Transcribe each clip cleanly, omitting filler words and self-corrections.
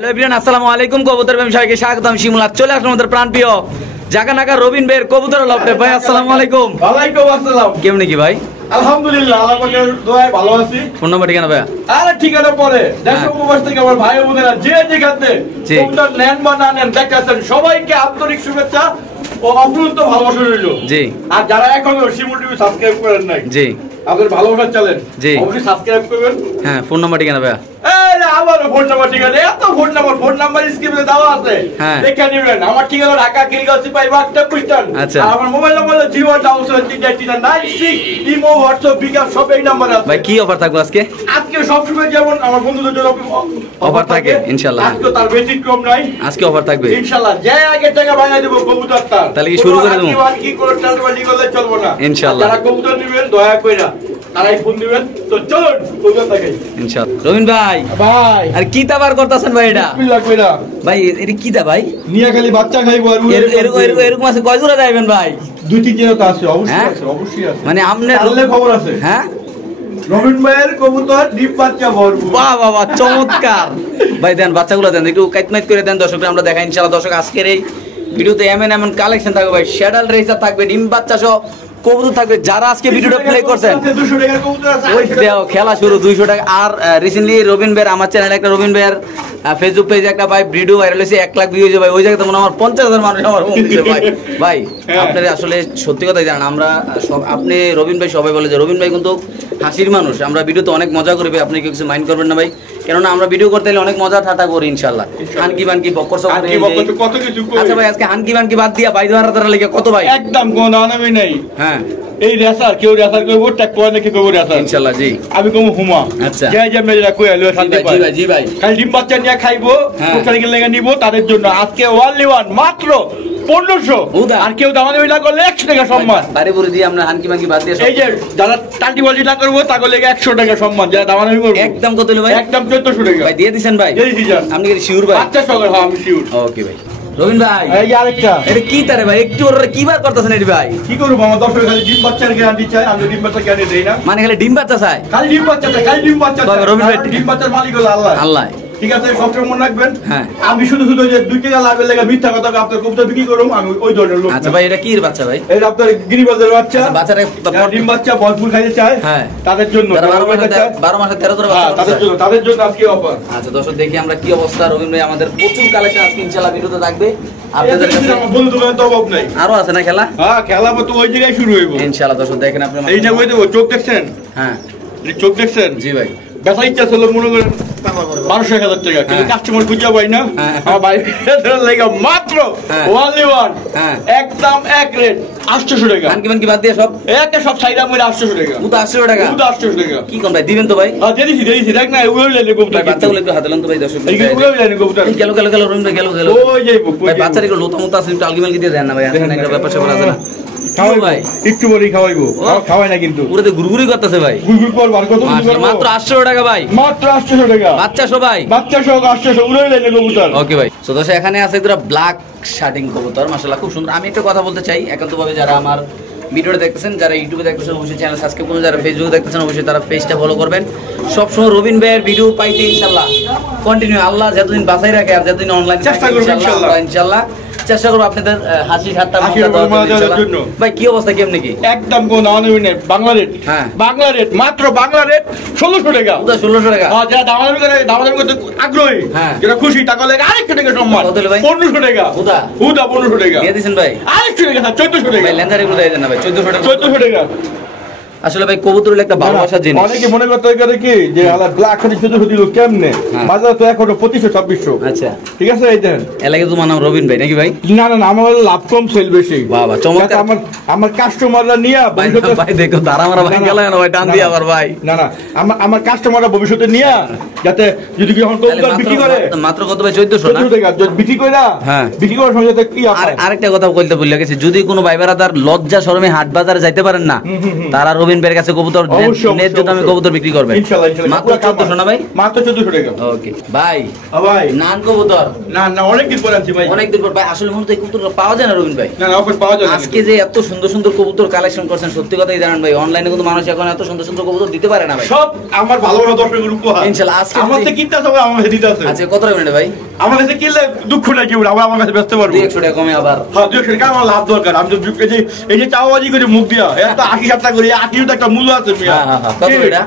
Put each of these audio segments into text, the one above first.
আসসালামু আলাইকুম কবুতর প্রেমী সবাইকে স্বাগতম। শিমুলার চলে আসলাম আমাদের প্রাণপ্রিয় জাকানাকা রবিন ভাইয়ের কবুতর লফটে। ভাই আসসালামু আলাইকুম। ওয়ালাইকুম আসসালাম। কেমন কি ভাই? আলহামদুলিল্লাহ, আল্লাহর দয়ায় ভালো আছি। ফোন নাম্বার ঠিকানা ভাই? আরে ঠিকানা পরে দেশ উপবাস থেকে আমার ভাই বোনেরা যে যেখানে কবুতর নেন বা না নেন দেখাচ্ছেন সবাইকে আন্তরিক শুভেচ্ছা ও অপূর্ব ভালোবাসা রইল। জি। আর যারা এখনো শিমুল টিভি সাবস্ক্রাইব করেন নাই, জি, আপনাদের ভালোবাসা চলেন, জি, অবশ্যই সাবস্ক্রাইব করবেন। হ্যাঁ, ফোন নাম্বার ঠিকানা ভাই? আমার ফোন নাম্বার ঠিকানা এত ফোন নাম্বার স্ক্রিনে দেওয়া আছে, দেখে নেবেন। আমার ঠিকানা ঢাকা খিলগাঁও সিপাহীবাগ কুষ্টান। আচ্ছা। আর আমার মোবাইল নাম্বার হলো 0173996 ইমো হোয়াটসঅ্যাপ বিকাশ সব এই নাম্বারে আছে। ভাই কি অফার থাকবে আজকে? আজকে সবসময় যেমন আমার বন্ধুদের জন্য অফার থাকে ইনশাআল্লাহ। আজকে তার ব্যতিক্রম নাই, আজকে অফার থাকবে ইনশাআল্লাহ। যে আগে টাকা বানিয়ে দেব কবুতর তার। তাহলে কি শুরু করে দেব? কি করে টালবাজি করলে চলবে না ইনশাআল্লাহ। যারা কবুতর নেবেন দয়া কইরা তারাই ফোন দিবেন। তো চলুন কবুতর দেখাই ইনশাআল্লাহ। রবিন ভাই, ভাই আর কি তাবার করতেছেন ভাই? এটা বিসমিল্লাহ কইরা ভাই, এটা কি দা ভাই? নিয়া খালি বাচ্চা খাইবো আর এরকম আছে কয় জোড়া যাবেন ভাই? দুই তিন জোড়া তো আছে, অবশ্যই হ্যাঁ? আছে, অবশ্যই আছে। মানে আমনে তাহলে খবর আছে। হ্যাঁ, রবিন ভাইয়ের কবুতর ডিপ বাচ্চা ভরপুর। বাহ বাহ বাহ, চমৎকার ভাই। দেন বাচ্চাগুলো দেন, একটু কাইটমাইট করে দেন দর্শকরা আমরা দেখাই ইনশাআল্লাহ। দর্শক আজকের এই ভিডিওতে এমন কালেকশন থাকবে ভাই, শ্যাডাল রেসার থাকবে, ডিম বাচ্চা সহ কবুতর থাকবে। যারা আজকে ভিডিওটা প্লে করছেন 200 টাকার কবুতর আছে, ওই দেও খেলা শুরু 200 টাকা। আর রিসেন্টলি রবিন ভাইয়ের আমার চ্যানেলে একটা রবিন ভাইয়ের ফেসবুক পেজে একটা ভাই ভিডিও ভাইরাল হয়েছে, 1 লাখ ভিউ হয়েছে ভাই। ওই জায়গাতে মনে হয় আমার 50,000 মানুষ আমার ফোন দিয়েছে ভাই। ভাই আপনারা আসলে সত্যি কথাই জানেন, আমরা সব আপনি রবিন ভাই সবাই বলে যে রবিন ভাই কিন্তু হাসির মানুষ। আমরা ভিডিওতে অনেক মজা করি ভাই, আপনি কিছু মাইন্ড করবেন না ভাই, কেননা আমরা ভিডিও করতে গেলে অনেক মজা ঠাট্টা করি ইনশাআল্লাহ। হানকি বানকি বক্কর সব কত কিছু করি। আচ্ছা ভাই, আজকে হানকি বানকি বাদ দিয়া ভাই ধরা লেগে কত ভাই? একদম কোন আনামি নাই। হ্যাঁ, এই রেসার কেউ রেসার করবো ট্যাগ করে নাকি করবো রেসার ইনশাআল্লাহ। জি, আমি কম হুমা। আচ্ছা, যে যে মেয়েরা কই আলো শান্তি পায়। জি ভাই, জি ভাই। খালি ডিম বাচ্চা নিয়ে খাইবো, কোথায় গেলে নিব তাদের জন্য আজকে ওয়ানলি ওয়ান মাত্র 1500। আর কেউ দাম দেবে না করলে 100 টাকা সম্মান। বাড়ি পুরি দিয়ে আমরা হানকি বানকি বাদ দিয়ে এই যে যারা টান্টি বাজি না করবো তাকে লেগে 100 টাকা সম্মান। যারা দাম দেবে করবো একদম কত হলো ভাই? একদম 1400 টাকা ভাই দিয়ে দিবেন ভাই? দিয়ে দিছি। আপনি কি শিওর ভাই? আচ্ছা সকাল, হ্যাঁ আমি শিওর। ওকে ভাই। রবিন ভাই, এই যে আরেকটা এটা কি তারে ভাই? একটু ওর কি বার করতেছেন এটি ভাই? কি করবো আমার দর্শক খালি ডিম বাচ্চার গ্যারান্টি চাই, আমি ডিম বাচ্চা গ্যারান্টি দেই না। মানে খালি ডিম বাচ্চা চাই? খালি ডিম বাচ্চা চাই, খালি ডিম বাচ্চা চাই। রবিন ভাই ডিম বাচ্চার মালিক হলো আল্লাহ। আল্লাহ, ঠিক আছে, সবসময় মনে রাখবেন। হ্যাঁ, আমি শুধু যে 2 টাকা লাভের লেগে মিথ্যা কথা আপনার কবুতর বিক্রি করুম, আমি ওই ধরনের লোক। আচ্ছা ভাই, এটা কি বাচ্চা ভাই? এই আপনার গিরিবাজের বাচ্চা, বাচ্চাটা যারা ডিম বাচ্চা ভরপুর খাইতে চায়, হ্যাঁ, তাদের জন্য। 12 মাসে 13 জোড়া হ্যাঁ, বাচ্চা। তাদের জন্য আজকে অফার। আচ্ছা দর্শক, দেখি আমরা কি অবস্থা। রবিন ভাই আমাদের প্রচুর কালেকশন আজকে ইনশাআল্লাহ ভিডিওতে থাকবে আপনাদের কাছে। আমার বন্ধু দোকানে তো অভাব নাই। আরো আছে না খেলা? হ্যাঁ, খেলা তো ওই জায়গায় শুরু হইব ইনশাআল্লাহ। দর্শক দেখেন আপনি, এই যে ওই দেবো, চোখ দেখছেন? হ্যাঁ, এই চোখ দেখছেন? জি ভাই। বেচা ইচ্ছা ছিল মনে করেন 12,000 টাকা, কিন্তু কাস্টমার খুঁজে পাই না। আমার ভাই লেগে মাত্র ওয়ানলি ওয়ান, একদম এক রেট 800 টাকা। হানকি বানকি বাদ দিয়ে সব একটা সব সাইডা মধ্যে 800 টাকা। উতা 800 টাকা। উতা 800 টাকা কি কোন ভাই দিবেন তো ভাই? হ্যাঁ, দেরিছি দেখ না, ওই লাইনে কবুতর বাচ্চাগুলো একটু হাতে লন তো ভাই দর্শক। এই ওই লাইনে কবুতর গেল রবিন ভাই, গেল ওই যাইবো ভাই। বাচ্চার একটু লোতা মোতা আছে, একটু আলগি মালগি দিয়ে দেন না ভাই। আসলে একটা ব্যাপার স্যাপার আছে না খাওয়াই ভাই, একটু পরেই খাওয়াইবো। খাওয়াই না কিন্তু পুরো তো গুড়গুড়ি করতেছে ভাই। গুলগুল করব আর কত মাত্র 800 টাকা ভাই, মাত্র 800 টাকা। বাচ্চা সবাই, বাচ্চা সহ 800 উড়ে লাইনে কবুতর। ওকে ভাই। সো দর্শক, এখানে আছে একটা ব্ল্যাক শার্টিং কবুতর, মাশাআল্লাহ খুব সুন্দর। আমি একটা কথা বলতে চাই একান্তভাবে, যারা আমার ভিডিওটা দেখতেছেন, যারা ইউটিউবে দেখতেছেন অবশ্যই চ্যানেল সাবস্ক্রাইব করুন, যারা ফেসবুকে দেখতেছেন অবশ্যই তারা পেজটা ফলো করবেন। সবসময় রবিন ভাইয়ের ভিডিও পাইতে ইনশাআল্লাহ কন্টিনিউ আল্লাহ যতদিন বাঁচাই রাখে আর যতদিন অনলাইন চেষ্টা করব ইনশাআল্লাহ চেষ্টা করবো আপনাদের হাসি ঠাট্টা ভাই। কি অবস্থা, কেমন কি? একদম কোন আনবিনে বাংলা রেট। হ্যাঁ, বাংলা রেট, মাত্র বাংলা রেট 1600 টাকা। 1600 টাকা। হ্যাঁ, যারা দামাদামি করতে আগ্রহী, যারা খুশি, তাকে লাগে আরেকটা টাকা সম্মান। 1500 টাকা। উদা 1500 টাকা দিয়ে দিয়েছেন ভাই। আরেকটা টাকা 1400 টাকা ভাই। লেন্দারে গুলো দিয়ে দেন না ভাই। 1400 টাকা। 1400 টাকা। আসলে ভাই কবুতর একটা ভালোবাসার জিনিস। অনেকে মনে করতে পারে কি যে আলা ব্ল্যাক খালি শুধু দিল কেমনে, বাজার তো এখন 2500-2600। আচ্ছা, ঠিক আছে। এই দেন এলাকায় তোমার নাম রবিন ভাই নাকি ভাই? না, আমার লাভ কম, সেল বেশি। বাবা চমৎকার। আমার কাস্টমাররা নিয়ে ভাই দেখো তারা আমরা ভাই গেল না ভাই, টান দিয়ে আবার ভাই। না, আমার কাস্টমাররা ভবিষ্যতে নিয়ে যাতে যদি যখন কবুতর বিক্রি করে মাত্র কত ভাই? 1400 টাকা বিক্রি কইরা। হ্যাঁ, বিক্রি করার সময় যাতে কি আরেকটা কথা বলতে ভুলে গেছি, যদি কোনো ভাই বেড়াদার লজ্জা শরমে হাট বাজারে যাইতে পারেন না, তারা রবিন ভাইয়ের কাছে কবুতর ন্যায্য দামে কবুতর বিক্রি করবেন মাত্র 1400 না ভাই? মাত্র 1400 টাকা। ওকে ভাই, ভাই নান কবুতর না অনেক দিন পর আনছি ভাই, অনেক দিন পর ভাই। আসলে মূলত এই কবুতর পাওয়া যায় না রবিন ভাই। না এখন পাওয়া যায় না। আজকে যে এত সুন্দর সুন্দর কবুতর কালেকশন করছেন, সত্যি কথাই জানেন ভাই, অনলাইনে কিন্তু মানুষ এখন এত সুন্দর সুন্দর কবুতর দিতে পারে না ভাই। সব আমার ভালোবাসা দর্শকের উপহার ইনশাআল্লাহ। আজকে আমার কাছে কিনতে হবে, আমার কাছে দিতে আছে। আচ্ছা কত মিনিট ভাই? আমার কাছে কিনলে দুঃখ নাই কেউ, আমার কাছে ব্যস্ত পারবো 100 টাকা কমে আবার। হ্যাঁ 200 টাকা আমার লাভ দরকার। আমি তো এই যে চাওয়াবাজি করে মুখ দিয়া এত 80 টাকা করে 80 টাকা মূল্য আছে মিয়া। হ্যাঁ কত এটা?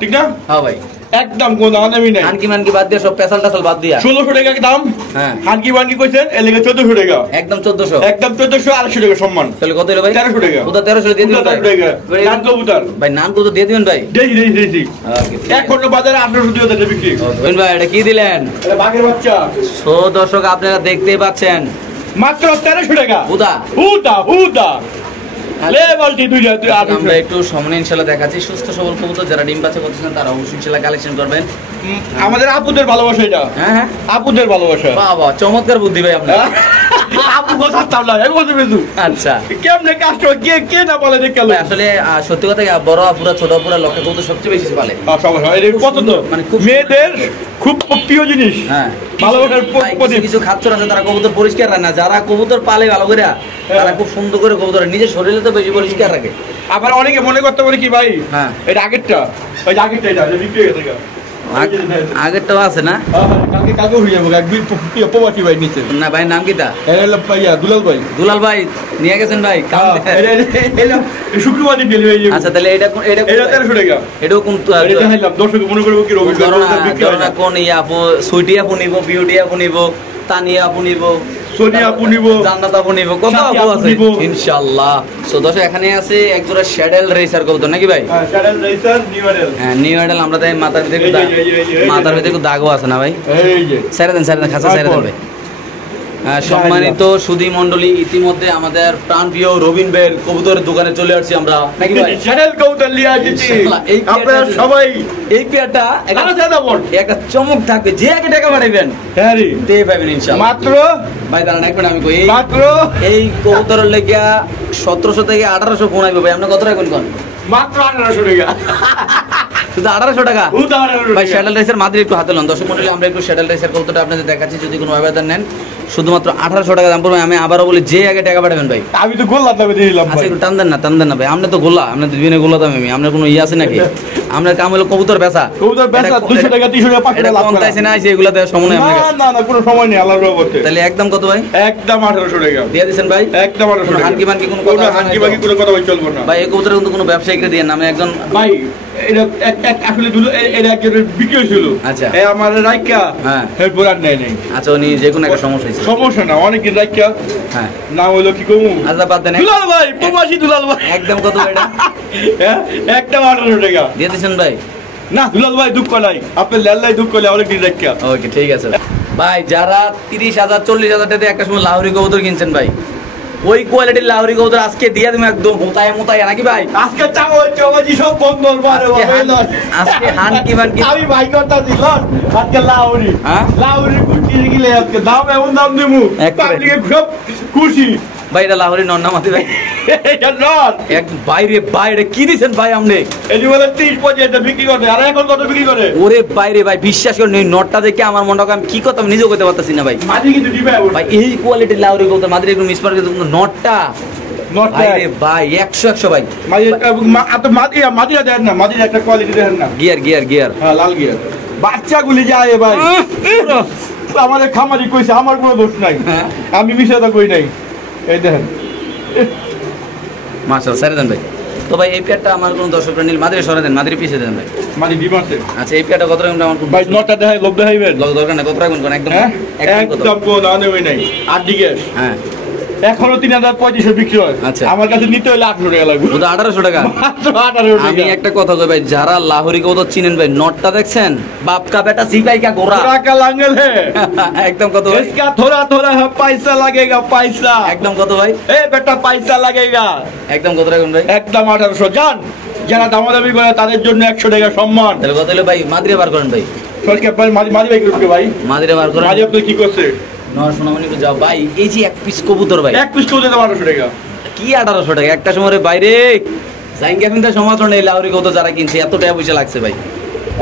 ঠিক না? হ্যাঁ ভাই একদম কোন দামি নাই। হানকি মানকি বাদ দিয়ে সব পেছাল টাছাল বাদ দিয়া 1600 টাকা দাম। হ্যাঁ হানকি বানকি কইছেন এর লেগে 1400 টাকা। একদম 1400। একদম 1400 200 টাকা সম্মান। তাহলে কত হলো ভাই? 1300 টাকা। ওটা 1300 দিয়ে দিবেন ভাই। 1300 টাকা নান কবুতর ভাই, নান কবুতর দিয়ে দিবেন ভাই। দেই ওকে এখন বাজারে 800 টাকা বিক্রি। রবিন ভাই এটা কি দিলেন? এটা বাঘের বাচ্চা। সো দর্শক আপনারা দেখতেই পাচ্ছেন মাত্র 1300 টাকা। হুদা হুদা লেভেলটি দুইটা তুই আমরা একটু সামনে ইনশাআল্লাহ দেখাচ্ছি সুস্থ সবল কবুতর যারা ডিম বাচ্চা করতেছেন তারা অবশ্যই ইনশাআল্লাহ কালেকশন করবেন। আমাদের আপুদের ভালোবাসা এটা। হ্যাঁ আপুদের ভালোবাসা। বাহ বাহ, চমৎকার বুদ্ধি ভাই আপনার। আপু কথা তাওলা এক বছর বেজু। আচ্ছা কেমনে কাস্টমার কে না বলে দেখে ভাই, আসলে সত্যি কথা বড় আপুরা ছোট আপুরা লক্ষ্য কবুতর সবচেয়ে বেশি পালে। সমস্যা এটা পছন্দ, মানে খুব মেয়েদের খুব প্রিয় জিনিস। হ্যাঁ ভালোবাসার প্রতীক। কিছু খাচ্চর আছে তারা কবুতর পরিষ্কার রাখে না, যারা কবুতর পালে ভালো করে তারা খুব সুন্দর করে কবুতর নিজের শরীরে তো বেশি পরিষ্কার রাখে। আবার অনেকে মনে করতে পারে কি ভাই হ্যাঁ এটা আগেরটা, ওই যে আগেরটা এটা বিক্রি হয়ে গেছে। আগেরটাও আছে না? কালকে হয়ে যাবো একদিন প্রবাসী ভাই নিচে। না ভাই নাম কিটা? দুলাল ভাই। দুলাল ভাই নিয়ে গেছেন ভাই। শুক্রবার দিন ডেলিভারি। আচ্ছা তাহলে এটা 1300 টাকা। এটাও কোন দর্শক মনে করবো কি রবি কোন ইয়া আপু? সুইটি আপু নিব, বিউটি আপু নিব, তানিয়া আপু নিব, সোনিয়া আপু নিব, জান্নাত আপু নিব, কত সাথী আপু আপু আছে নিব। ইনশাআল্লাহ। সো দর্শক এখানে আছে একজোড়া শ্যাডেল রেসার কবুতর নাকি ভাই? শ্যাডেল রেসার নিউ মডেল। হ্যাঁ নিউ মডেল। আমরা তাই মাথার ভিতরে মাথার ভিতরে দাগও আছে না ভাই? এই যে ছেড়ে দেন খাসা ছেড়ে দেন ভাই। সম্মানিত সুধী মণ্ডলী, ইতিমধ্যে আমাদের প্রাণপ্রিয় রবিন ভাইয়ের কবুতরের দোকানে চলে আসছি আমরা নাকি ভাই? শ্যাডেল কবুতর নিয়ে আসছি আপনারা সবাই। এই পেয়ারটা একটা চমক থাকবে, যে আগে টাকা পাঠাবেন হ্যাঁ রে তে পাবেন ইনশাআল্লাহ। মাত্র ভাই দাঁড়ান একবার আমি কই মাত্র এই কবুতরের লেগিয়া 1700 থেকে 1800 ফোন আইবে ভাই। আপনি কত রাখবেন কোন? মাত্র 1800 টাকা। শুধু 1800 টাকা ভাই। শ্যাডেল শ্যাডেল রেসার মাত্র একটু হাতে লন দর্শক মণ্ডলী, আমরা একটু শ্যাডেল রেসার কবুতরটা আপনাদের দেখাচ্ছি। যদি কোনো আবেদন নেন শুধুমাত্র 1800 টাকা দাম পড়বে। আমি আবারও বলি যে আগে টাকা পাঠাবেন ভাই। আমি তো গোল্লা দামে দিয়ে দিলাম আচ্ছা ভাই। একটু টান দেন না ভাই। আপনি তো গোল্লা, আপনি তো বিভিন্ন গোল্লা দামে। আপনার কোনো ইয়ে আছে নাকি? আপনার কাম হলো কবুতর বেচা। কবুতর বেচা 200 টাকা 300 টাকা 500 টাকা লাভ করা। কোনটাইছে না সেগুলা দেওয়ার সময় নেই আপনার কাছে। না কোনো সময় নেই আল্লাহর রহমতে। তাহলে একদম কত ভাই? একদম 1800 টাকা দিয়ে দিবেন ভাই। একদম 1800 টাকা। হানকি মানকি কোনো কোনো কথা আছে হানকি না? বাকি কোনো কথা বল চলবো না ভাই এই কবুতরের কিন্তু কোনো ব্যবসায়িকরে দিয়ে না, আমি একজন ভাই। এটা এক আসলে দুলো এটা একজন বিক্রি হয়েছিল। আচ্ছা এই আমার রাইকা হ্যাঁ এরপর আর নাই। আচ্ছা উনি যে কোনো একটা সমস্যা হয়েছে। সমস্যা না অনেক রাইকা। হ্যাঁ নাম হলো কি কমু আচ্ছা বাদ দেন। দুলাল ভাই, প্রবাসী দুলাল ভাই। একদম কত ভাই এটা? হ্যাঁ একদম 1800 টাকা দিয়ে দিছেন ভাই। না দুলাল ভাই দুঃখ নাই, আপনার লেল্লাই দুঃখ নাই অনেক দিন রাইকা। ওকে ঠিক আছে ভাই। যারা 30,000 40,000 টাকা একটা সময় লাহোরি কবুতর কিনছেন ভাই, ওই কোয়ালিটির লাহোরি কবুতর আজকে দিয়ে তুমি একদম মোতায় নাকি ভাই? আজকে চাওয়াজি সব বন্ধ করে আজকে হানকি মানকি আমি ভাই কথা দিলাম। আজকে লাহোরি হ্যাঁ লাহোরি কুচি গিলে আজকে দাম এমন দাম দেবো পাবলিকে সব খুশি ভাই। এটা লাহোরি নন না মাতি ভাই? এটা নট এক বাইরে বাইরে কি দিছেন ভাই আপনি? এটি বলে 30-35 এটা বিক্রি করে, আর এখন কত বিক্রি করে? ওরে বাইরে ভাই বিশ্বাস করেন এই নটটা দেখে আমার মনটা আমি কি কথা আমি নিজেও করতে পারতাছি না ভাই। মাঝে কিন্তু দিবে ভাই এই কোয়ালিটির লাহোরি কবুতর মাত্র একটু মিস করে কিন্তু নটটা নট ভাই রে ভাই 100 ভাই। মাঝে এত মাঝে দেন না, মাঝে একটা কোয়ালিটি দেন না। গিয়ার হ্যাঁ লাল গিয়ার বাচ্চাগুলি যায় ভাই। আমাদের খামারি কইছে আমার কোনো দোষ নাই, আমি মিশাতা কই নাই। এই দেখেন মাশাআল্লাহ ছেড়ে দেন ভাই। তো ভাই এই পেয়ারটা আমার কোন দর্শকরা নীল মাদিরে সরে দেন, মাদিরে পিছিয়ে দেন ভাই। মানে ডিম আছে আচ্ছা এই পেয়ারটা কত রাখবেন আমার খুব ভাই? নটা দেখাই লোভ দেখাইবেন দরকার না, কত রাখবেন কোন একদম একদম কোনো আনেই নাই। আর দিকে হ্যাঁ এখনো 3035 বিক্রি হয়। আচ্ছা আমার কাছে নিতে হলে 800 টাকা লাগবে। ওটা 1800 টাকা মাত্র 1800 টাকা। আমি একটা কথা কই ভাই, যারা লাহোরি কবুতর চিনেন ভাই, নটটা দেখছেন বাপ কা বেটা সিপাই কা গোরা गोरा का लांगल है। একদম কত ভাই? इसका थोड़ा थोड़ा है पैसा लगेगा पैसा। একদম কত ভাই? ए बेटा पैसा लगेगा। একদম কত রাখবেন ভাই? একদম 1800 জান। যারা দামাদামি করে তাদের জন্য 100 টাকা সম্মান। তাহলে কত হলো ভাই? মাদিরে বার করেন ভাই। সরকার মাঝি ভাই করবে ভাই। মাদিরে বার করেন। মাঝি আপনি কি করছে? নর সোনামণি তো যাও ভাই। এই যে এক পিস কবুতর ভাই, এক পিস করে দাম 1800 টাকা। কি 1800 টাকা? একটা সময় বাইরে জাইঙ্গা ফিনটা সমাচরণ এই লাউরি কত যারা কিনছে এত টাকা পয়সা লাগছে ভাই।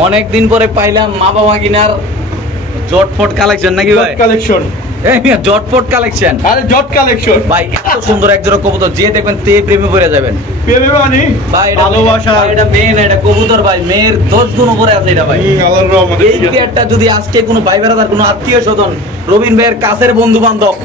অনেকদিন পরে পাইলাম মা বাবা কিনার জটফট কালেকশন নাকি ভাই? কালেকশন, জটপট কালেকশন। আরে জট কালেকশন ভাই এত সুন্দর এক জোড়া কবুতর, যে দেখবেন তে প্রেমে পড়ে যাবেন পেবে মানে ভাই। এটা ভালোবাসা, এটা মেয়ে না, এটা কবুতর ভাই, মেয়ের 10 গুণ উপরে আছে এটা ভাই। আল্লাহর রহমতে এই পেয়ারটা যদি আজকে কোনো ভাই বেড়াদার কোনো আত্মীয় স্বজন রবিন ভাইয়ের কাছের বন্ধু বান্ধব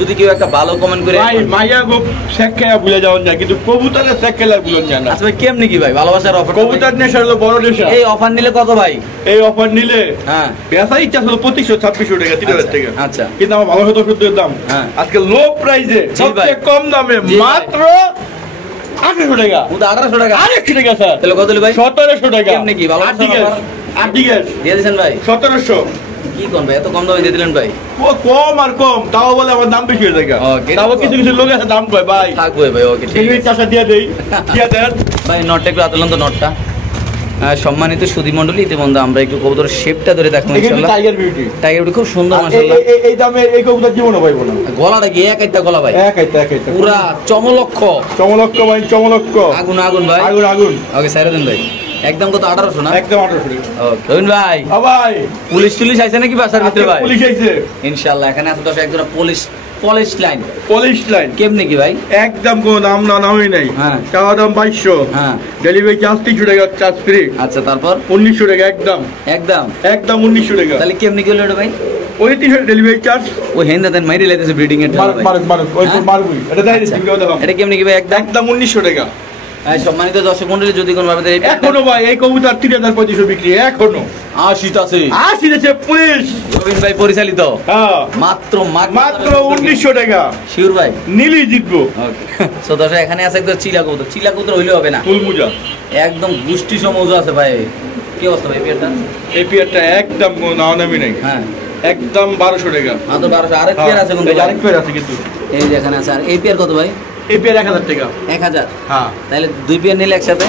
যদি কেউ একটা ভালো কমেন্ট করে ভাই মাইয়া গো শেখ খেয়া ভুলে যাওয়া যায়, কিন্তু কবুতরের শেখ খেলা ভুলেন যায় না। আচ্ছা ভাই কেমনি কি ভাই ভালোবাসার অফার? কবুতর নেশা হলো বড় নেশা। এই অফার নিলে কত ভাই? এই অফার নিলে হ্যাঁ বেচা ইচ্ছা ছিল 2500-2600 টাকা, 3000 টাকা। আচ্ছা কিন্তু আমার ভালো হতো সত্যের দাম হ্যাঁ। আজকে লো প্রাইসে সবচেয়ে কম দামে জি ভাই। মাত্র 1800 টাকা। ওটা 1800 টাকা। 1800 টাকা স্যার। তাহলে কত হলো ভাই? 1700 টাকা। কেমনে কি ভালোবাসার offer? আর্টিকেল দিয়ে দিয়েছেন ভাই? 1700। কি কোন ভাই এত কম দামে দিয়ে দিলেন ভাই? ও কম আর কম, তাও বলে আমার দাম বেশি হয়ে যায়। Okay, তাও কিছু কিছু লোক আছে দাম কয় ভাই। থাকবে ভাই, ওকে ঠিক এই আছে চাষা দিয়ে দেই, দিয়ে দেন ভাই। নটটা একটু আতলান তো নটটা। সম্মানিত সুধী মণ্ডলী, ইতিমধ্যে আমরা একটু কবুতরের শেপটা ধরে দেখবো ইনশাআল্লাহ। টাইগার বিউটি, টাইগার বিউটি খুব সুন্দর মাশাআল্লাহ। এই দামে এই কবুতর জীবনে পাইবো না। গলাটা কি এক একটা গলা ভাই? একাইতে পুরা চমলক্ষ চমলক্ষ ভাই, চমলক্ষ আগুন আগুন ভাই। আগুন আগুন। ওকে সাইরা দেন ভাই। একদম কত 1800 না? একদম 1800 টাকা। ওকে রবিন ভাই, ভাই পুলিশ টুলিশ আইছে নাকি বাসার ভিতরে ভাই? পুলিশ আইছে ইনশাআল্লাহ। এখানে আছে 10 একজন police polish line. Polish line কেমনে কি ভাই? একদম কোনো দাম না, নামই নাই। হ্যাঁ। চাওয়া দাম 2200। হ্যাঁ ডেলিভারি চার্জ 300 টাকা, চার্জ ফ্রি। আচ্ছা তারপর 1900 টাকা একদম, একদম একদম 1900 টাকা। তাহলে কেমনে কি হলো এটা ভাই? ওই 300 ডেলিভারি চার্জ। ও হেন্দা দেন মাইরে লাইতেছে ব্রিডিং এর টাকা ভাই। মারুক ওই তো হ্যাঁ? মারবই, এটা দেখাই দিচ্ছি ভিডিও দেখাম। এটা কেমনে কি ভাই? একদম একদম 1900 টাকা। সম্মানিত দর্শক মণ্ডলী, যদি কোনো ভাবে এখনো ভাই এই কবুতর 3500 বিক্রি এখনো। আশিত আছে আসিছে পুলিশ রবিন ভাই পরিচালিত। হ্যাঁ মাত্র মাত্র 1900 টাকা। শিওর ভাই? নীলি জিতবো। ওকে সো দর্শক এখানে আছে একদম চিলা কবুতর। চিলা কবুতর হইলে হবে না, ফুলমুজা একদম গুষ্টি সমুদ্র আছে ভাই। কি অবস্থা ভাই পেয়ারটা? এই পেয়ারটা একদম কোনো নামি নাই, হ্যাঁ একদম 1200 টাকা। মাত্র 1200। আরেক পেয়ার আছে কোন? আরেক পেয়ার আছে কিন্তু, এই যে এখানে আছে। আর এই পেয়ার কত ভাই? এই পেয়ার 1000 টাকা। 1000। হ্যাঁ তাহলে দুই পেয়ার নিলে একসাথে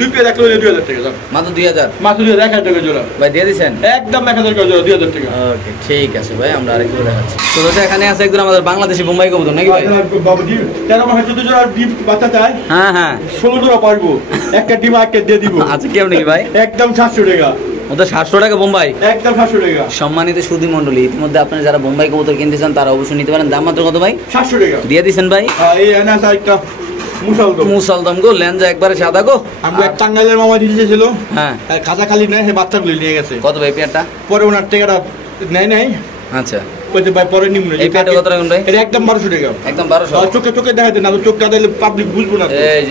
দুই পেয়ার 2000 টাকা দাম। মাত্র 2000 মাত্র 1000 টাকা জোড়া ভাই দিয়ে দিচ্ছেন? একদম 1000 টাকা জোড়া, 2000 টাকা। ওকে ঠিক আছে ভাই, আমরা আরেকটু দেখাচ্ছি। তো দর্শক এখানে আছে একজন আমাদের বাংলাদেশি বোম্বাই কবুতর নাকি ভাই? বাবু ডিম 13 মাসে 14 জোড়া ডিম বাচ্চা চাই। হ্যাঁ হ্যাঁ 16 জোড়া পারবো, একটা ডিম আটকে দিয়ে দিব। আচ্ছা কেমন কি ভাই? একদম 700 টাকা। ওদের 700 টাকা বোম্বাই। একদম 700 টাকা। সম্মানিত সুধী মণ্ডলী, ইতিমধ্যে আপনারা যারা বোম্বাই কবুতর কিনতে চান তারা অবশ্যই নিতে পারেন। দাম মাত্র কত ভাই? 700 টাকা দিয়ে দিচ্ছেন ভাই? এই এনা সাইডটা মুসালদম। মুসালদম গো, লেঞ্জা একবারে সাদা গো। আমি এক টাঙ্গাইলের মামা দিয়েছিল, হ্যাঁ খাঁচা খালি নেয়, সে বাচ্চাগুলি নিয়ে গেছে। কত ভাই পেয়ারটা? পরে ওনার টাকাটা নেয় আচ্ছা কইতে ভাই পরে নিমু না। এই পেয়ারটা কত রাখুন ভাই? এটা একদম 1200 টাকা। একদম 1200। চোখে চোখে দেখাতে না, চোখটা দিলে পাবলিক বুঝবো না। এই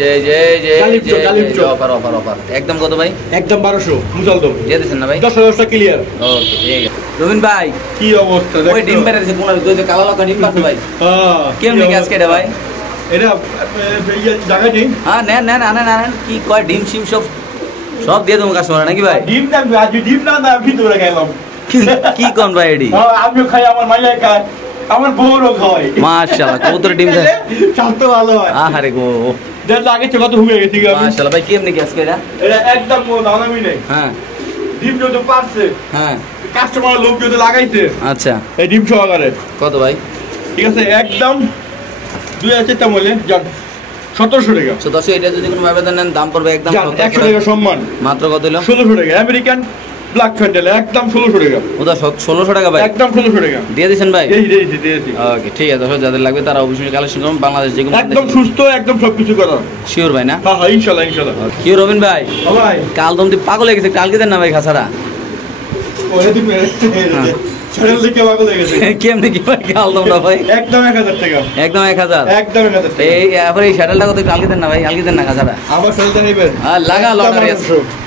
যে গালিব চো। Offer offer offer. একদম কত ভাই? একদম 1200 মুসালদম। দিয়ে দিচ্ছেন না ভাই? 10,000 ক্লিয়ার। ওকে ঠিক আছে রবিন ভাই। কি অবস্থা ওই ডিম বেড়ে দিছে কোন দুই যে কালো লকা ডিম পাচ্ছে ভাই। হ্যাঁ কেমনে কি আজকে এটা ভাই? এটা জায়গা নেই। হ্যাঁ নেন নেন আনেন আনেন। কি কয় ডিম সিম সব সব দিয়ে দেবো কাস্টমার নাকি ভাই? ডিম না আজ ডিম না না ভিতরে খাইলাম। কি কোন ভাই এডি? আমিও খাই, আমার মাইয়া খায়, আমার বউরও খায়। মাশাআল্লাহ কবুতর ডিম দেয়, স্বাস্থ্য ভালো হয়। আহারে গো দেড় লাগে কত হুয়ে গেছি আমি। মাশাআল্লাহ ভাই কেমনে কি আজকে এটা? এটা একদম নামি নেই। হ্যাঁ ডিম যদি পারছে, হ্যাঁ কাস্টমার লোক যদি লাগাইছে আচ্ছা এই ডিম সহকারে, কত ভাই? ঠিক আছে একদম 2000 মূল্যে যান 1700 টাকা। তো দর্শক এটা যদি কোনো ভাবে নেন দাম পড়বে একদম 100 টাকা সম্মান। মাত্র কত হলো? 1600 টাকা। আমেরিকান ব্ল্যাক ফ্যান্ডেল একদম 1600 টাকা। ওটা 1600 টাকা ভাই? একদম 1600 টাকা দিয়ে দিয়েছেন ভাই? দিয়েছি। ওকে ঠিক আছে দর্শক যাদের লাগবে তারা অবশ্যই কালেকশন করুন। বাংলাদেশ যে কোনো একদম সুস্থ, একদম সবকিছু করা। শিওর ভাই না? হ্যাঁ ইনশাআল্লাহ ইনশাআল্লাহ। কি রবিন ভাই? ভাই কাল তুমি পাগল হয়ে গেছে, কালকে দেন না ভাই খাসারা। ওরে তুমি চ্যানেল দেখে পাগল হয়ে গেছে। কেমনে কি ভাই কাল তোমরা ভাই? একদম 1000 টাকা। একদম 1000। একদম 1000 টাকা। এই এরপর এই শাটেলটা কত কালকে দেন না ভাই? কালকে দেন না খাসারা। আবার চ্যানেলটা নেবেন। আর লাগা লটারি আছে।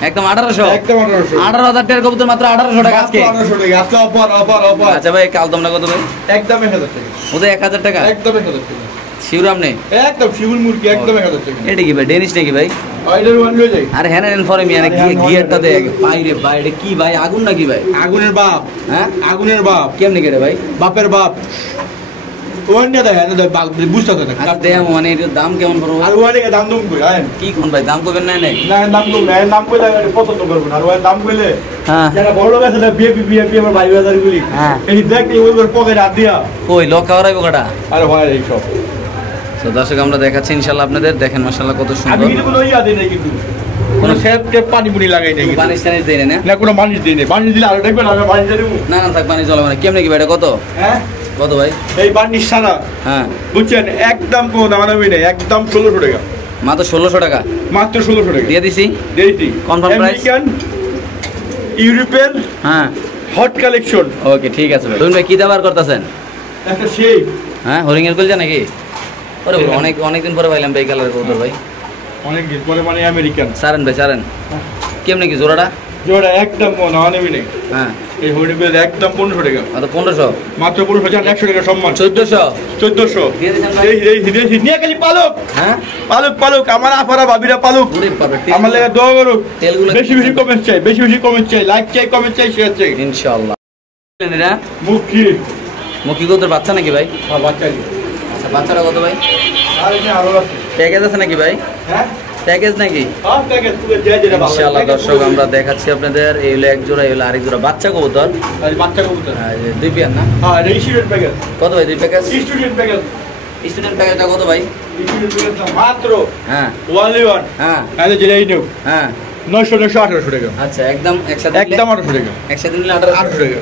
একদম 1800। একদম 1800। 18000 টাকার কবুতর মাত্র 1800 টাকা আজকে। 1800 টাকা আজকে অফার। আচ্ছা ভাই কাল তোমরা কত ভাই? একদম 1000 টাকা। ওদের 1000 টাকা? একদম 1000 টাকা। শিওর আপনি? একদম শিউল মুরগি একদম 1000 টাকা। এটা কি ভাই? ডেনিশ নাকি ভাই? আইডার ওয়ান লয়ে যাই। আরে হ্যাঁ নেন ফরে মিয়া নাকি গিয়ারটা দেখ বাইরে বাইরে কি ভাই আগুন নাকি ভাই? আগুনের বাপ। হ্যাঁ আগুনের বাপ। কেমনে কেটে ভাই? বাপের বাপ। ওয়ানটা দেয় না দেয় বুঝতে হবে না। আচ্ছা দেখ মানে এর দাম কেমন পড়বে? আর ওয়ানে দাম দম কই আইন। কি কোন ভাই দাম করবেন নাই? না দাম দম না, দাম কইলে পছন্দ করব না। আর ওয়ান দাম কইলে হ্যাঁ যারা বড় লোক আছে না বিয়ে আমার ভাই বাজার গুলি। হ্যাঁ এই দেখ এই ওর পকেটে হাত দিয়া কই লক করাইবো কাটা? আরে ভাই এই সব তো দর্শক আমরা দেখাচ্ছি ইনশাআল্লাহ আপনাদের, দেখেন মাশাআল্লাহ কত আমি সুন্দর। কিন্তু কোনো ইয়া দিই নাই, কিন্তু কোনো সেফ টেপ পানি পুনি লাগাই নাই, পানি টানি দেয় না? না কোনো পানি দিই নাই। পানি দিলে আরো দেখবেন আমি পানি দিয়ে দেবো না না থাক, পানি চলে মানে। কেমনে কি ভাই এটা কত? হ্যাঁ কত ভাই? এই বার্নিশ ছাড়া হ্যাঁ বুঝছেন একদম কোনো দামাদামি নেই, একদম 1600 টাকা, মাত্র 1600 টাকা মাত্র 1600 টাকা দিয়ে দিছি। দিয়েছি। Confirm price? আমেরিকান ইউরোপের হ্যাঁ হট কালেকশন ওকে ঠিক আছে ভাই। তুমি ভাই কি দাবার করতেছেন? একটা সেই হ্যাঁ হরিং এর কলজা নাকি? ওরে বাবা, অনেকদিন পরে পাইলাম ভাই কালারের কবুতর ভাই। অনেক দিন পরে মানে আমেরিকান সারেন ভাই সারেন। কেমনে কি জোড়াটা? যেটা একদম কোনো দামাদামি নেই। হ্যাঁ এই হরিবের একদম 1500 টাকা, মাত্র 1500। মাত্র 1500 জান 100 টাকা সম্মান। 1400 1400 দিয়ে দিছেন ভাই। এই নিয়ে খালি পালক হ্যাঁ পালক পালক, আমার আপারা ভাবিরা পালক, পুরি পাবে আমার লেগে দোয়া করুক। তেলগুলো বেশি বেশি কমেন্ট চাই, বেশি বেশি কমেন্ট চাই, লাইক চাই, কমেন্ট চাই, শেয়ার চাই। ইনশাআল্লাহ। এরা মুখি মুখি কবুতর বাচ্চা নাকি ভাই? আর বাচ্চা কি আচ্ছা বাচ্চাটা কত ভাই? আর এখানে আরো আছে। প্যাকেজ আছে নাকি ভাই? হ্যাঁ প্যাকেজ নাকি? আর প্যাকেজ পুরো যা যেটা ভালো ইনশাআল্লাহ দর্শক আমরা দেখাচ্ছি আপনাদের। এই হলো এক জোড়া, এই হলো আরেক জোড়া বাচ্চা কবুতর। আর বাচ্চা কবুতর এই যে দুই পেয়ার না? হ্যাঁ রেজিস্ট্রেড প্যাকেজ, কত ভাই দুই প্যাকেজ? স্টুডেন্ট প্যাকেজ, স্টুডেন্ট প্যাকেজটা কত ভাই? স্টুডেন্ট প্যাকেজ মাত্র হ্যাঁ ওয়ানলি ওয়ান। হ্যাঁ আরে যেটাই নিও হ্যাঁ 900 1800 টাকা, আচ্ছা একদম একসাথে একদম 1800 টাকা, একসাথে নিলে 1800 টাকা।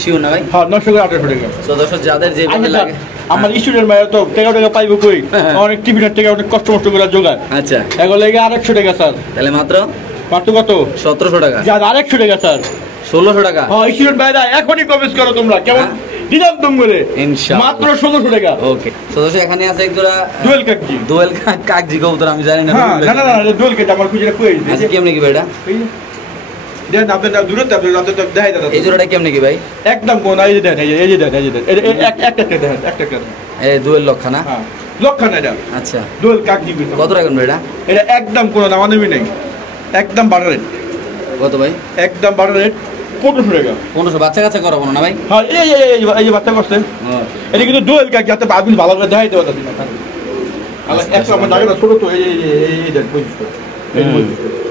শিওর না ভাই? হ্যাঁ 900 করে 1800 টাকা। তো দর্শক যাদের যে ভাবে লাগে আমার স্টুডেন্ট ভাই তো টাকা পাইবো কই, হ্যাঁ। অনেক টিফিনের টাকা অনেক কষ্ট মষ্ট করে জোগাড়, আচ্ছা এগুলো লেগে 800 টাকা স্যার, তাহলে মাত্র মাত্র কত 1700 টাকা, যা 800 টাকা স্যার। 1600 টাকা। হ্যাঁ স্টুডেন্ট ভাইরা এখনই কমেন্ট করো তোমরা, কেমন হ্যাঁ। দিলাম তুমি বলে ইনশাআল্লাহ মাত্র 1600 টাকা। ওকে তো দর্শক এখানে আছে এক জোড়া ডুয়েল কাকি, দোয়েল কাকজি কবুতর, আমি জানি না। হ্যাঁ না না না ডুয়েল কাকি আমার খুঁজে কই আচ্ছা কেমনে কি ভাই এটা? দেন আপনাদের দূরে আপনাদের দেখাই দাদা এই জোড়াটা কেমনে কি ভাই? একদম কোন এই যে দেন এই যে দেন একটা দেন একটা দেন। এই দুয়েল লক্ষা না? হ্যাঁ লক্ষণ এটা আচ্ছা ডুয়েল কাকি কত রাখবেন ভাই এটা? এটা একদম কোনো দামাদামি নেই, একদম বাটার রেট, কত ভাই? একদম বাটার রেট 1500 টাকা। 1500 বাচ্চা কাচ্চা করাবো না ভাই? হ্যাঁ এই যে বাচ্চা করছে ও, এটা কিন্তু ডুয়েল কাকি, যাতে আপনি ভালো করে দেখাই দেবো দাদি আল্লাহ একটু আমার জায়গাটা ছোট তো এই দেন 25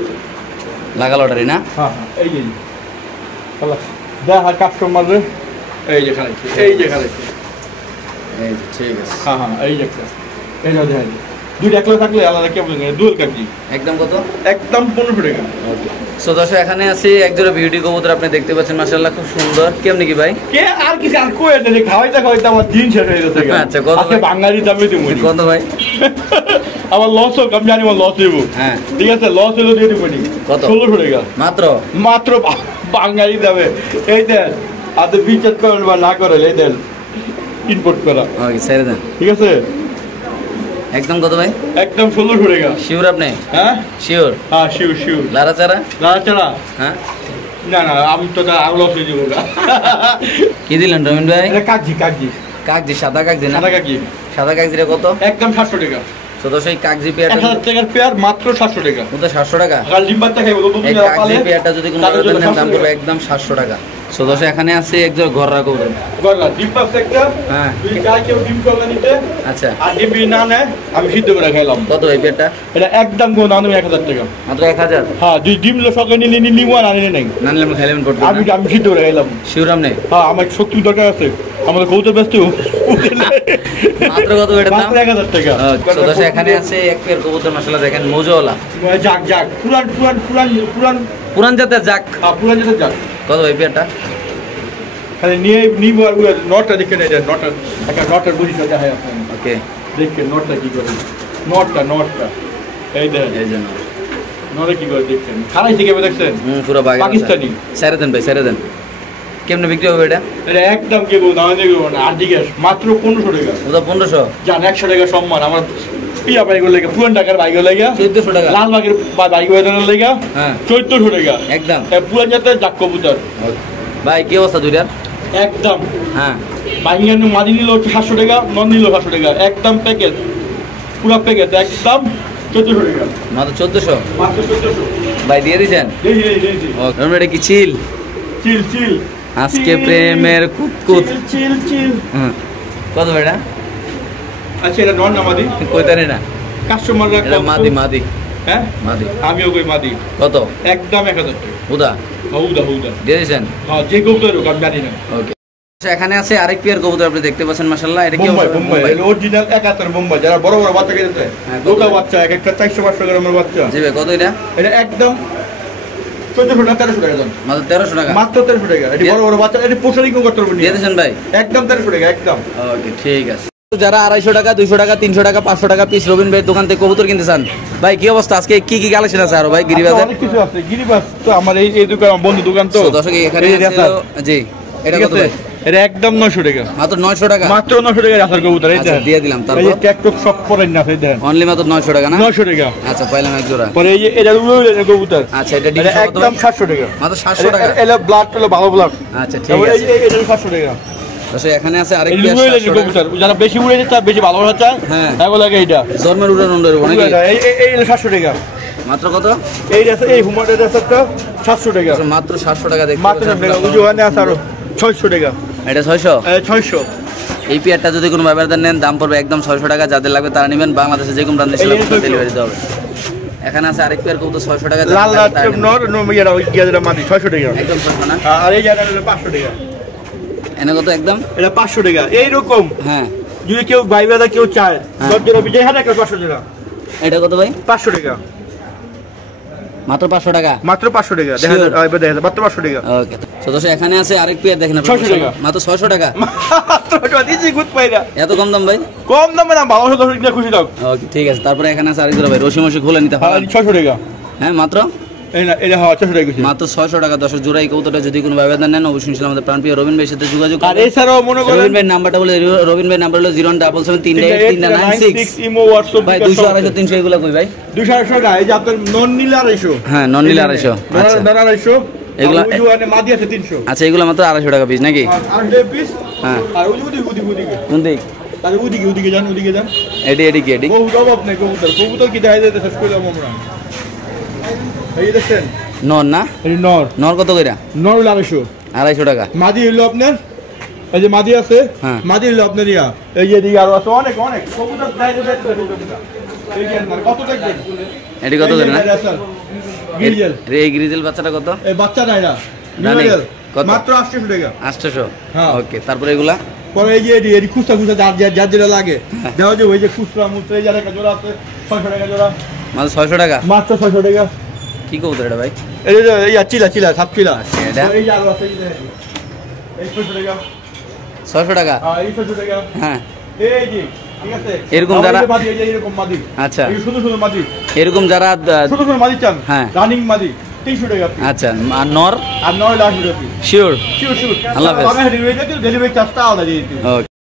লাগা লটারি না? হ্যাঁ এই যে আল্লাহ দেখা কাস্টমার রে এই যে খালাইছে, এই যে খালাইছে, এই যে, ঠিক আছে হ্যাঁ এই যে একটা এই যে দেখাই দুইটা একলা থাকলে আলাদা কেমন ডুয়েল কাকি একদম কত? একদম 1500 টাকা। ওকে সো দর্শক এখানে আছে এক জোড়া বিউটি কবুতর, আপনি দেখতে পাচ্ছেন মাশাআল্লাহ খুব সুন্দর। কেমনে কি ভাই? কে আর কিছু আর কই না খাওয়াইতে আমার দিন শেষ হয়ে গেছে। আচ্ছা, কত আজকে ভাই? বাঙালি দামে দিব কত ভাই? আমার লস হোক, আমি জানি আমার লস দেবো, হ্যাঁ ঠিক আছে লস হলে দিয়ে দেবো কত? 1600 টাকা মাত্র মাত্র বাঙালি দামে। এই দেন আপনি বিচার করেন বা না করেন, এই দেন ইনপুট করা, ওকে ছেড়ে দেন। ঠিক আছে একদম কত ভাই? একদম 1600 টাকা। শিওর আপনি? হ্যাঁ শিওর? হ্যাঁ শিওর শিওর। লারা চারা? লাড়াচাড়া হ্যাঁ না না আমি তো আর লস হয়ে যাবো না। কি দিলেন রমিন ভাই? এটা কাগজি কাগজি কাকজি সাদা কাকজি না? সাদা কাগজি সাদা কাকজিটা কত? একদম 700 টাকা। তো দর্শক কাকজি পেয়ারটা 1000 টাকার পেয়ার মাত্র 700 টাকা। ওটা 700 টাকা। কাল ডিম্বারটা খাইবো তো এই কাকজি পেয়ারটা যদি কোনো তাদের জন্য দাম 700 পড়বে টাকা। একদম 700 টাকা। সো দর্শক এখানে আছে একজন ঘর রাখো। গরলা ডিম্বা সেক্টর হ্যাঁ দুই চাই কেউ ডিম করলে নিতে, আচ্ছা আর ডিম্বি না নেয় আমি সিদ্ধ করে খাইলাম। কত ভাই পেয়ারটা? এটা একদম কোনো দাম 1000 টাকা। মাত্র 1000? হ্যাঁ দুই ডিম লো সকালে নিমো আর আনি নাই, না নিলে খাইলেন পড়বে আমি আমি সিদ্ধ করে খাইলাম। শিওর আপনি? হ্যাঁ আমার শক্তি দরকার আছে, আমাদের কৌতুক ব্যস্ত। মাত্র কত এটার দাম? মাত্র 1000 টাকা। সো দর্শক এখানে আছে এক পেয়ার কবুতর মাশাআল্লাহ দেখেন মোজওয়ালা যাক যাক পুরান পুরান পুরান পুরান পুরান জাতের যাক। পুরান যেটা যাক কত ভাই পেয়ারটা? খালি নিয়ে নিবো আর নটটা দেখে নেই, নটটা একটা নটের বুঝি দেখা হয় আপনার ওকে দেখে নটটা কি করে, নটটা এই দেন এই জন্য নটে কি করে দেখছেন, খারাই থেকে দেখছেন পুরো বাগে পাকিস্তানি। ছেড়ে দেন ভাই ছেড়ে দেন। কেমনে বিক্রি হবে এটা? এটা একদম কে বলবো দামে দেখবো না, আর জিজ্ঞেস মাত্র 1500 টাকা। ওটা 1500? যান 100 টাকা সম্মান আমার পিয়া বাইক লেগে, পুরান টাকার বাইক লেগে 1400 টাকা। লালবাগের বাইক বেদনের লেগে হ্যাঁ 1400 টাকা একদম। পুরান জাতের জাক কবুতর ভাই কি অবস্থা দুইটার? একদম। হ্যাঁ বাইঙ্গান মাদি নিল 700 টাকা, নন নিল 700 টাকা, একদম প্যাকেজ পুরো প্যাকেজ একদম 1400 টাকা। মাত্র 1400? মাত্র 1400 ভাই দিয়ে দিয়েছেন? এই ওকে এটা কি চিল? চিল চিল আজকে প্রেমের কুতকুত। চিল চিল। কত ভাই এটা? আচ্ছা এটা নন আমাদি কইতারি না কাস্টমাররা এটা মাদি মাদি হ্যাঁ মাদি। আমিও কই মাদি। কত? একদম 1000 টাকা। উদা হউদা দিয়ে দিয়েছেন? হ্যাঁ যে কবুতর হোক আমি জানি না। ওকে এখানে আছে আরেক পেয়ার কবুতর আপনি দেখতে পাচ্ছেন মাশাআল্লাহ। এটা কি বোম্বাই অরিজিনাল 71 বোম্বাই যারা বড় বড় বাচ্চা কিনতে দুটো বাচ্চা এক একটা 400 গ্রামের বাচ্চা। জি ভাই কত এটা? এটা একদম 1400 টাকা 1300 টাকা দাম। মাত্র 1300 টাকা। মাত্র 1300 টাকা। এটা বড় বড় বাচ্চা এটা পোষারি কো করতে পারবেন। দিয়ে দেন ভাই। একদম 1300 টাকা একদম। ওকে ঠিক আছে। যারা 250 টাকা 200 টাকা 300 টাকা 500 টাকা পিস রবিন ভাই দোকান থেকে কবুতর কিনতে চান ভাই কি অবস্থা আজকে কি কি কালেকশন আছে আরো ভাই গিরিবাজার? অনেক কিছু আছে গিরিবাজ তো আমার এই দোকান বন্ধু দোকান তো দর্শক এখানে আছে জি এটা কত ভাই? এটা একদম 900 টাকা। মাত্র 900 টাকা। মাত্র 900 টাকা রাখার কবুতর এই আচ্ছা দেন দিয়ে দিলাম। তারপর এই যে ট্যাকটক সব পরেন না এই দেন অনলি মাত্র 900 টাকা না? 900 টাকা। আচ্ছা পাইলাম এক জোড়া। পরে এই যে এটা উড়ে কবুতর। আচ্ছা এটা ডিম একদম 700 টাকা। মাত্র 700 টাকা। এটা ব্লাড হলো ভালো ব্লাড। আচ্ছা ঠিক আছে। এই যে এটা 700 টাকা। দর্শক এখানে আছে আরেক পেয়ার 700 টাকা কবুতর যারা বেশি উড়ে যেতে বেশি ভালো হচ্ছে হ্যাঁ এগুলো লাগে এইটা জন্মের উড়ান উড়ান নাকি? এই 700 টাকা। মাত্র কত? এই আছে এই হুমারের আছে 700 টাকা। মাত্র 700 টাকা দেখতে মাত্র 700 টাকা। উজুয়ানে আছে আরো 600 টাকা। এটা 600? 600। এই পেয়ারটা যদি কোনো ব্যবহারদার নেন দাম পড়বে একদম 600 টাকা। যাদের লাগবে তারা নেবেন। বাংলাদেশে যে কোনো প্রান্তে ডেলিভারি দেওয়া হবে। এখানে আছে আরেক পেয়ার কবুতর 600 টাকা। লাল লাল নর নমিয়ারা ওই গিয়াজরা মাটি 600 টাকা। একদম 600 না? আর এই জায়গাটা হলো 500 টাকা। এনে কত একদম? এটা 500 টাকা। এই রকম হ্যাঁ যদি কেউ বাইবাদা কেউ চায় 10 জোড়া বিজয় হাতে 500 টাকা। এটা কত ভাই? 500 টাকা। মাত্র 500 টাকা। মাত্র 500 টাকা। দেখা যায় মাত্র 500 টাকা। ওকে তো দর্শক এখানে আছে আরেক পেয়ার দেখেন আপনি 600 টাকা। মাত্র 600 টাকা। মাত্র এটা দিছি গুড পাইরা। এত কম দাম ভাই? কম দামে না ভালো দর্শক নিয়ে খুশি দাও। ওকে ঠিক আছে। তারপরে এখানে আছে আরেক জোড়া ভাই রশি মশি খুলে নিতে হবে। 600 টাকা। হ্যাঁ মাত্র এই না এটা হ্যাঁ 600 টাকা কিছু। মাত্র 600 টাকা। দর্শক জোড়া এই কবুতরটা যদি কোনো ব্যবধান নেন অবশ্যই ইনশাআল্লাহ আমাদের প্রাণপ্রিয় রবিন ভাইয়ের সাথে যোগাযোগ আর এছাড়াও মনে করেন রবিন ভাইয়ের নাম্বারটা বলে রবিন ভাইয়ের নাম্বার হলো 0777396 ইমো হোয়াটসঅ্যাপ ভাই 200 250 300 এগুলো কই ভাই? 200 টাকা। এই যে আপনার নন নীলা 250। হ্যাঁ নন নীলা 250। আচ্ছা নন 250 এগুলা উজুয়ানে মাদি আছে 300। আচ্ছা এগুলো মাত্র 250 টাকা পিস নাকি? আর 2 পিস। হ্যাঁ আর উদিকে কোন দিক? আর উদিকে যান। এডি কি এডি? বহু জবাব নেই কবুতর কি দেখা যাইতে শেষ করলাম আমরা। এই দেখছেন নর না? এই নর কত কইরা? নর 250 250 টাকা। মাদি হলো আপনার এই যে মাদি আছে হ্যাঁ মাদি হলো আপনার ইয়া এই যে দিকে আরো আছে অনেক কবুতর দেখা যাইতে এই যে কত দেখবেন এডি কত করে না? গ্রিজেল এই গ্রিজেল বাচ্চাটা কত? এই বাচ্চা নাই না কত? মাত্র 800 টাকা। 800। হ্যাঁ ওকে তারপরে এগুলা পরে এই যে এডি খুচরা যার যেটা লাগে দেওয়া যে ওই যে খুচরা মুচরা এই জায়গা জোড়া আছে 600 টাকা জোড়া। মাত্র 600 টাকা। মাত্র 600 টাকা। কি কবুতর এটা ভাই? এই যে এই চিলা সাপ চিলা। আচ্ছা এটা এই যে আরো আছে এই 600 টাকা। 600 টাকা। হ্যাঁ এই 600 টাকা। হ্যাঁ এই যে ঠিক আছে এরকম যারা মাদি এই যে এরকম মাদি। আচ্ছা এই সুন্দর মাদি এরকম যারা ছোট মাদি চান হ্যাঁ রানিং মাদি 300 টাকা। আচ্ছা আর নর? আর 9 লাখ টাকা। শিওর? শিওর আল্লাহ হাফেজ। আমি ডেলিভারি চার্জটা আলাদা দিয়ে দিই। ওকে।